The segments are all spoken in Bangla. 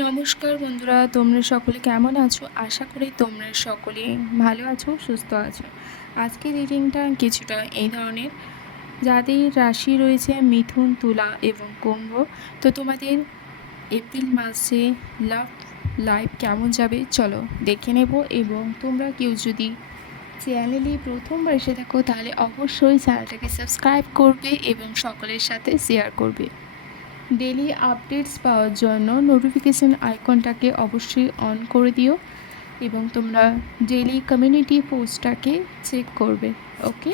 নমস্কার বন্ধুরা, তোমরা সকলে কেমন আছো? আশা করি তোমরা সকলে ভালো আছো, সুস্থ আছো। আজকের রিডিংটা কিছুটা এই ধরনের, যাদের রাশি রয়েছে মিথুন, তুলা এবং কুম্ভ। তো তোমাদের এপ্রিল মাসে লাভ লাইফ কেমন যাবে চলো দেখে নেব। এবং তোমরা কেউ যদি চ্যানেলে প্রথমবার এসে থাকো তাহলে অবশ্যই চ্যানেলটাকে সাবস্ক্রাইব করবে এবং সকলের সাথে শেয়ার করবে। ডেলি আপডেটস পাওয়ার জন্য নোটিফিকেশান আইকনটাকে অবশ্যই অন করে দিও এবং তোমরা ডেলি কমিউনিটি পোস্টটাকে চেক করবে। ওকে,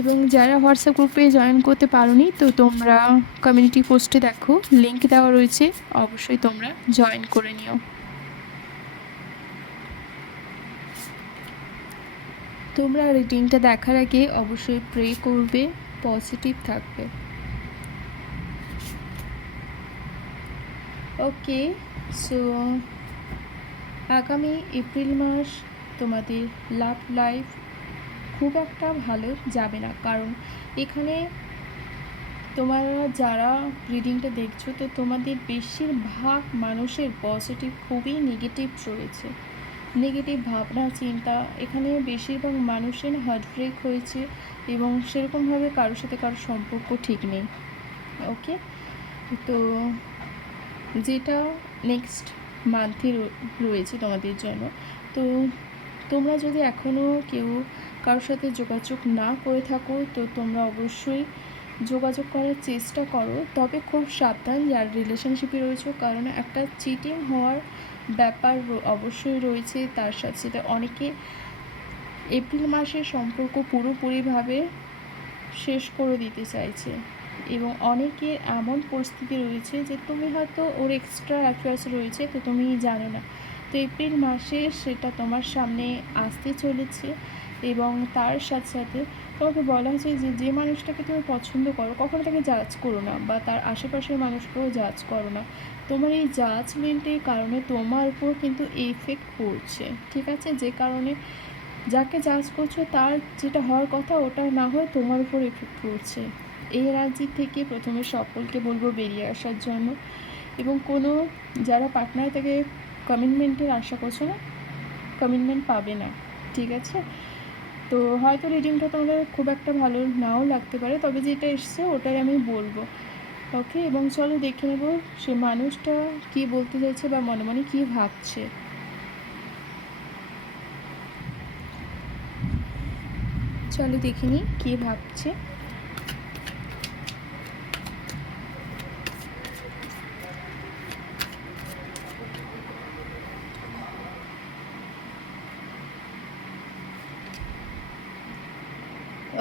এবং যারা হোয়াটসঅ্যাপ গ্রুপে জয়েন করতে পারোনি তো তোমরা কমিউনিটি পোস্টে দেখো, লিঙ্ক দেওয়া রয়েছে, অবশ্যই তোমরা জয়েন করে নিও। তোমরা রিডিংটা দেখার আগে অবশ্যই প্রে করবে, পজিটিভ থাকবে। ওকে, সো আগামী এপ্রিল মাস তোমাদের লাভ লাইফ খুব একটা ভালো যাবে না, কারণ এখানে তোমরা যারা রিডিংটা দেখছো তো তোমাদের বেশিরভাগ মানুষের পজিটিভ খুবই নেগেটিভ রয়েছে, নেগেটিভ ভাবনা চিন্তা। এখানে বেশিরভাগ মানুষের হার্ট ব্রেক হয়েছে এবং সেরকমভাবে কারোর সাথে কারোর সম্পর্ক ঠিক নেই। ওকে, তো যেটা নেক্সট মান্থে রয়েছে তোমাদের জন্য। তো তোমরা যদি এখনও কেউ কারোর সাথে যোগাযোগ না করে থাকো তো তোমরা অবশ্যই যোগাযোগ করার চেষ্টা করো, তবে খুব সাবধান যার রিলেশনশিপে রয়েছে, কারণ একটা চিটিং হওয়ার ব্যাপার অবশ্যই রয়েছে। তার সাথে সাথে অনেকে এপ্রিল মাসের সম্পর্ক পুরোপুরিভাবে শেষ করে দিতে চাইছে এবং অনেকের এমন পরিস্থিতি রয়েছে যে তুমি হয়তো ওর এক্সট্রা অ্যাফেয়ার্স রয়েছে তো তুমি জানো না। তো এপ্রিল মাসে সেটা তোমার সামনে আসতে চলেছে এবং তার সাথে সাথে তোমাকে বলা হচ্ছে যে যে মানুষটাকে তুমি পছন্দ করো কখনো তাকে জাজ করো না, বা তার আশেপাশের মানুষকেও জাজ করো না। তোমার এই জাজমেন্টের কারণে তোমার উপর কিন্তু এফেক্ট পড়ছে, ঠিক আছে? যে কারণে যাকে জাজ করছো তার যেটা হওয়ার কথা ওটা না হয়ে তোমার উপর এফেক্ট পড়ছে। এই এনার্জি থেকে প্রথমে সকলকে বলবো বেরিয়ে আসার জন্য, এবং কোনো যারা পার্টনার থেকে কমিটমেন্টের আশা করছো না, কমিটমেন্ট পাবে না, ঠিক আছে? তো হয়তো রিডিংটা তোমাদের খুব একটা ভালো নাও লাগতে পারে, তবে যেটা এসছে ওটাই আমি বলবো। ওকে, এবং চলো দেখে নেব সে মানুষটা কী বলতে চাইছে বা মনে মনে কী ভাবছে। চলো দেখে নিই কী ভাবছে।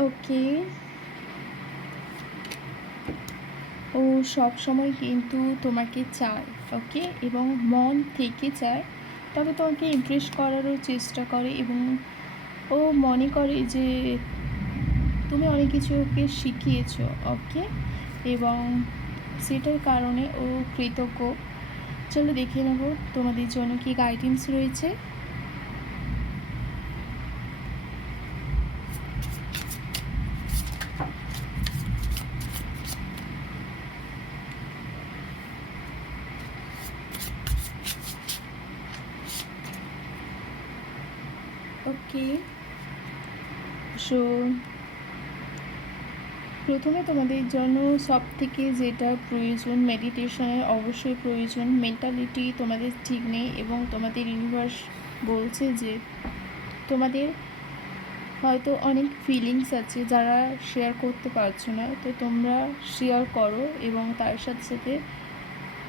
ওকে, ও সব সময় কিন্তু তোমাকে চায়, ওকে, এবং মন থেকে চায়, তবে তোমাকে ইমপ্রেস করারও চেষ্টা করে এবং ও মনে করে যে তুমি অনেক কিছু ওকে শিখিয়েছো, ওকে, এবং সেটার কারণে ও কৃতজ্ঞ। চলো দেখে নেব তোমাদের জন্য কি গাইডেন্স রয়েছে। ওকে, সো প্রথমে তোমাদের জন্য সব থেকে যেটা প্রয়োজন, মেডিটেশনের অবশ্যই প্রয়োজন। মেন্টালিটি তোমাদের ঠিক নেই এবং তোমাদের ইউনিভার্স বলছে যে তোমাদের হয়তো অনেক ফিলিংস আছে যারা শেয়ার করতে পারছো না, তো তোমরা শেয়ার করো এবং তার সাথে সাথে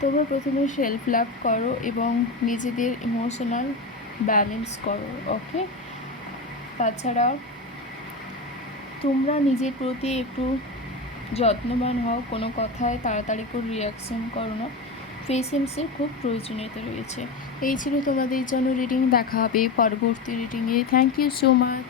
তোমরা প্রথমে সেলফ লাভ করো এবং নিজেদের ইমোশনাল ব্যালেন্স করো। ওকে, তাছাড়া তোমরা নিজের প্রতি একটু যত্নবান হও, কোনো কথায় তাড়াতাড়ি করে রিয়াকশন করো না, পেশেন্সের খুব প্রয়োজনীয়তা রয়েছে। এই ছিল তোমাদের জন্য রিডিং, দেখা হবে পরবর্তী রিডিংয়ে। Thank you so much.